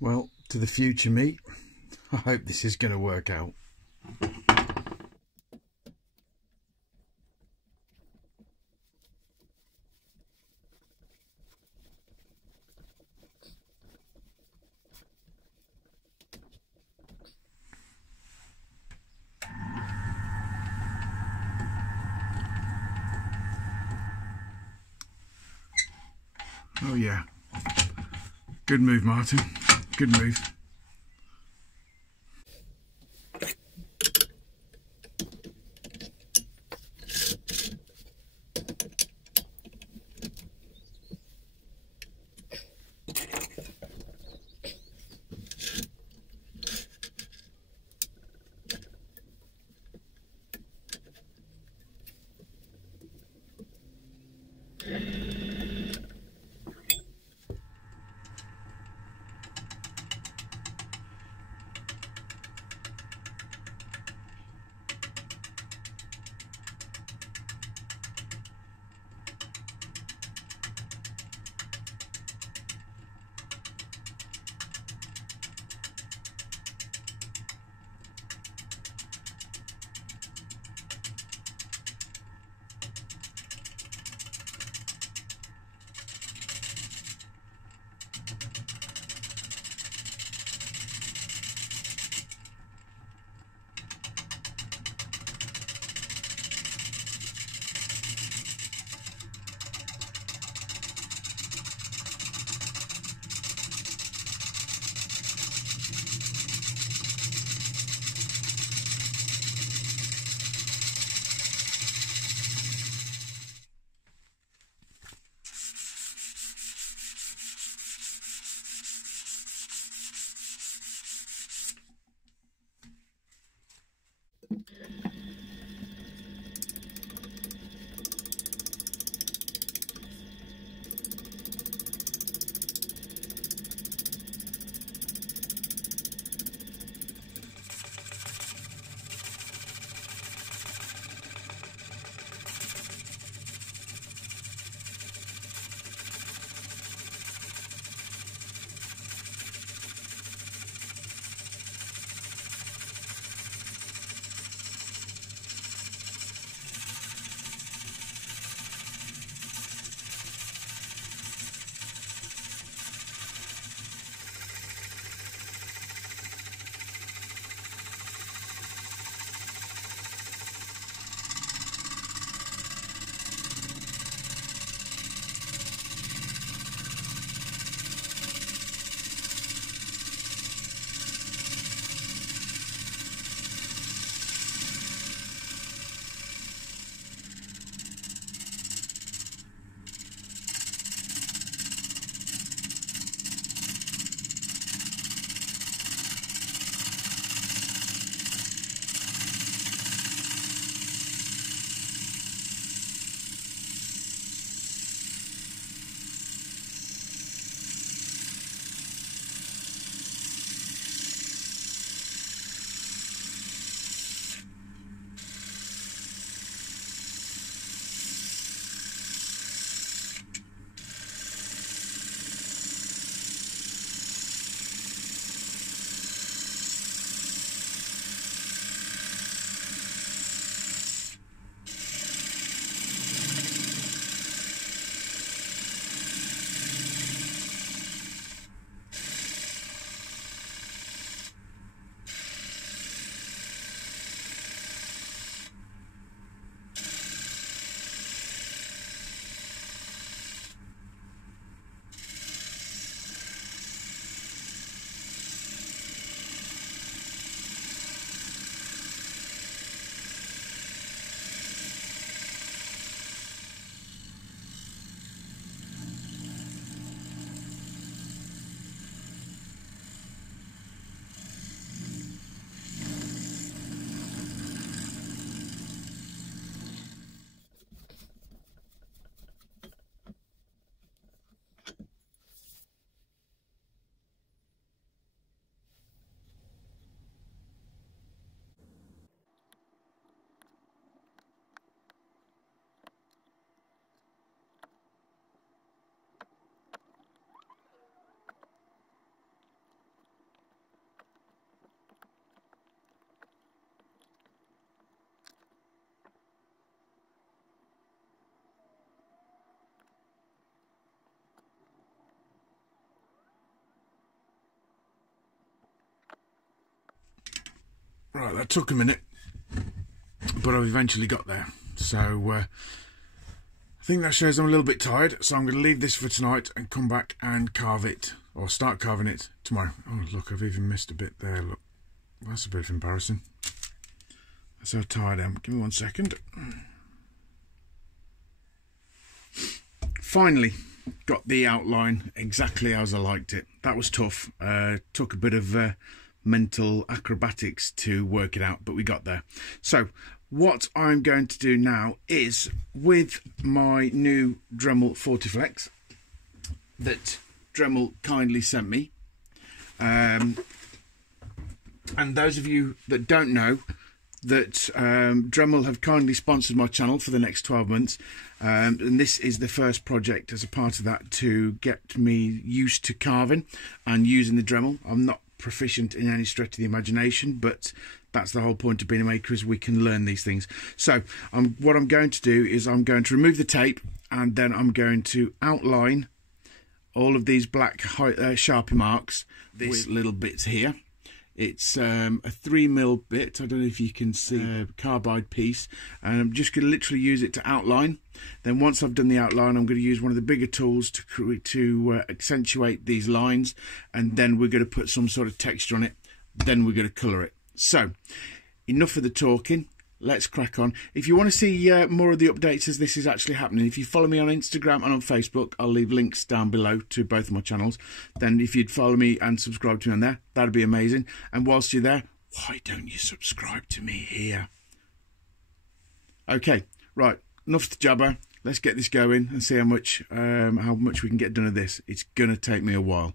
Well, to the future meat, I hope this is going to work out. Oh yeah, good move, Martin, good move. Right, that took a minute, but I've eventually got there. So I think that shows I'm a little bit tired, so I'm going to leave this for tonight and come back and carve it, or start carving it tomorrow. Oh look, I've even missed a bit there, look. That's a bit of embarrassing. That's how tired I am. Give me 1 second. Finally got the outline exactly as I liked it. That was tough. Took a bit of mental acrobatics to work it out, but we got there. So what I'm going to do now is, with my new Dremel Fortiflex that Dremel kindly sent me, and those of you that don't know, that Dremel have kindly sponsored my channel for the next 12 months, and this is the first project as a part of that to get me used to carving and using the Dremel. I'm not proficient in any stretch of the imagination, but that's the whole point of being a maker, is we can learn these things. So what I'm going to do is I'm going to remove the tape, and then I'm going to outline all of these black Sharpie marks, these little bits here. It's a 3mm bit, I don't know if you can see, a carbide piece, and I'm just going to literally use it to outline. Then once I've done the outline, I'm going to use one of the bigger tools to accentuate these lines, and then we're going to put some sort of texture on it, then we're going to colour it. So, enough of the talking, let's crack on. If you want to see more of the updates as this is actually happening, if you follow me on Instagram and on Facebook, I'll leave links down below to both of my channels. Then if you'd follow me and subscribe to me on there, that'd be amazing. And whilst you're there, why don't you subscribe to me here? Okay, right, enough to jabber. Let's get this going and see how much we can get done of this. It's gonna take me a while.